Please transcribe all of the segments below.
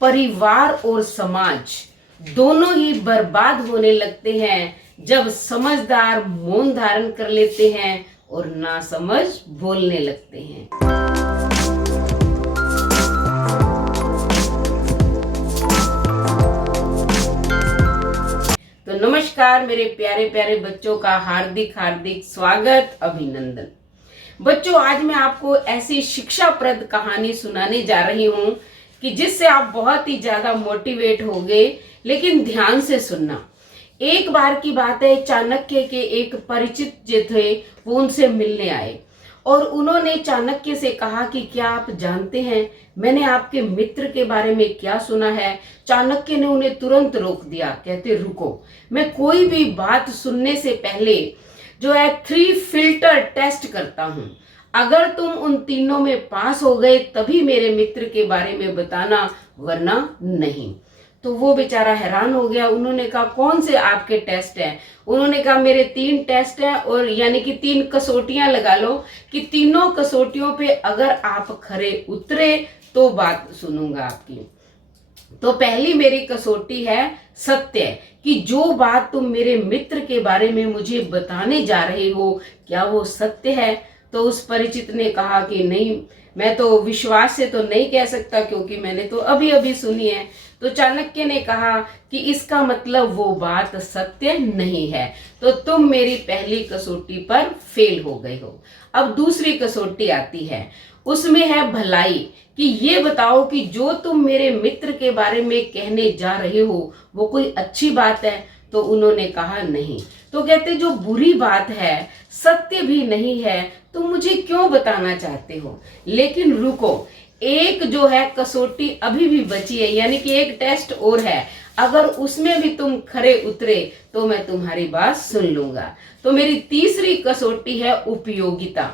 परिवार और समाज दोनों ही बर्बाद होने लगते हैं जब समझदार मौन धारण कर लेते हैं और नासमझ बोलने लगते हैं। तो नमस्कार मेरे प्यारे प्यारे बच्चों का हार्दिक हार्दिक स्वागत, अभिनंदन। बच्चों, आज मैं आपको ऐसी शिक्षाप्रद कहानी सुनाने जा रही हूँ कि जिससे आप बहुत ही ज्यादा मोटिवेट होगे। लेकिन ध्यान से सुनना। एक बार की बात है, चाणक्य के एक परिचित जो थे वो उनसे मिलने आए और उन्होंने चाणक्य से कहा कि क्या आप जानते हैं मैंने आपके मित्र के बारे में क्या सुना है। चाणक्य ने उन्हें तुरंत रोक दिया, कहते रुको, मैं कोई भी बात सुनने से पहले जो है 3 फिल्टर टेस्ट करता हूं। अगर तुम उन तीनों में पास हो गए तभी मेरे मित्र के बारे में बताना, वरना नहीं। तो वो बेचारा हैरान हो गया। उन्होंने कहा कौन से आपके टेस्ट हैं? उन्होंने कहा मेरे 3 टेस्ट हैं, और यानी कि 3 कसौटियां लगा लो कि तीनों कसौटियों पे अगर आप खरे उतरे तो बात सुनूंगा आपकी। तो पहली मेरी कसौटी है सत्य, कि जो बात तुम मेरे मित्र के बारे में मुझे बताने जा रहे हो क्या वो सत्य है? तो उस परिचित ने कहा कि नहीं, मैं तो विश्वास से तो नहीं कह सकता क्योंकि मैंने तो अभी अभी सुनी है। तो चाणक्य ने कहा कि इसका मतलब वो बात सत्य नहीं है, तो तुम मेरी पहली कसौटी पर फेल हो गए हो। अब दूसरी कसौटी आती है, उसमें है भलाई, कि ये बताओ कि जो तुम मेरे मित्र के बारे में कहने जा रहे हो वो कोई अच्छी बात है? तो उन्होंने कहा नहीं। तो कहते जो बुरी बात है, सत्य भी नहीं है, तुम मुझे क्यों बताना चाहते हो? लेकिन रुको, एक जो है कसौटी अभी भी बची है, यानी कि एक टेस्ट और है। अगर उसमें भी तुम खरे उतरे तो मैं तुम्हारी बात सुन लूंगा। तो मेरी तीसरी कसौटी है उपयोगिता,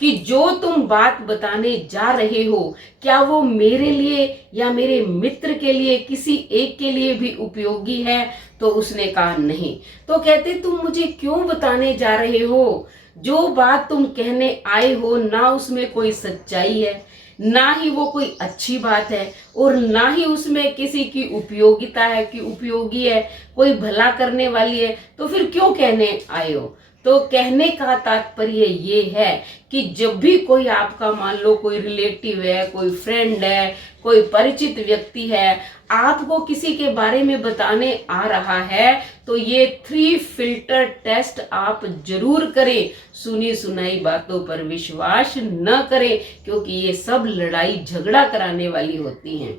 कि जो तुम बात बताने जा रहे हो क्या वो मेरे लिए या मेरे मित्र के लिए, किसी एक के लिए भी उपयोगी है? तो उसने कहा नहीं। तो कहते तुम मुझे क्यों बताने जा रहे हो? जो बात तुम कहने आए हो ना उसमें कोई सच्चाई है, ना ही वो कोई अच्छी बात है, और ना ही उसमें किसी की उपयोगिता है कि उपयोगी है, कोई भला करने वाली है, तो फिर क्यों कहने आए हो? तो कहने का तात्पर्य ये है कि जब भी कोई आपका, मान लो कोई रिलेटिव है, कोई फ्रेंड है, कोई परिचित व्यक्ति है, आपको किसी के बारे में बताने आ रहा है, तो ये 3 फिल्टर टेस्ट आप जरूर करें। सुनी सुनाई बातों पर विश्वास न करें, क्योंकि ये सब लड़ाई झगड़ा कराने वाली होती हैं।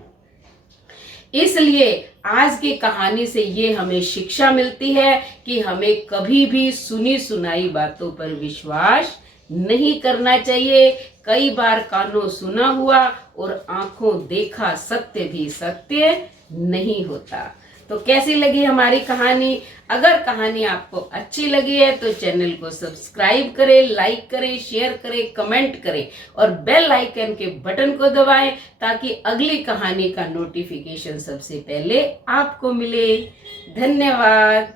इसलिए आज की कहानी से ये हमें शिक्षा मिलती है कि हमें कभी भी सुनी सुनाई बातों पर विश्वास नहीं करना चाहिए। कई बार कानों सुना हुआ और आंखों देखा सत्य भी सत्य नहीं होता। तो कैसी लगी हमारी कहानी? अगर कहानी आपको अच्छी लगी है तो चैनल को सब्सक्राइब करें, लाइक करें, शेयर करें, कमेंट करें और बेल आइकन के बटन को दबाएं ताकि अगली कहानी का नोटिफिकेशन सबसे पहले आपको मिले। धन्यवाद।